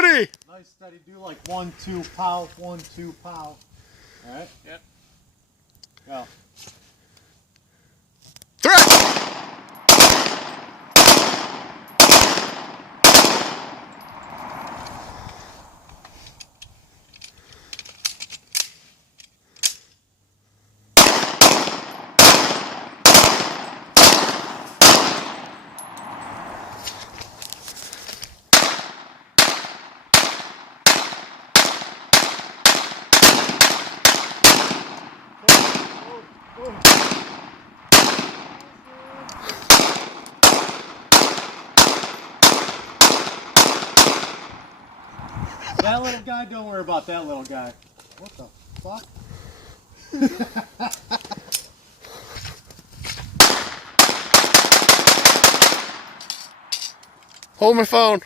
steady. Nice steady. Do like 1, 2, pow, 1, 2, pow. All right. Yep. Go. Threat. That little guy, don't worry about that little guy. What the fuck? Hold my phone.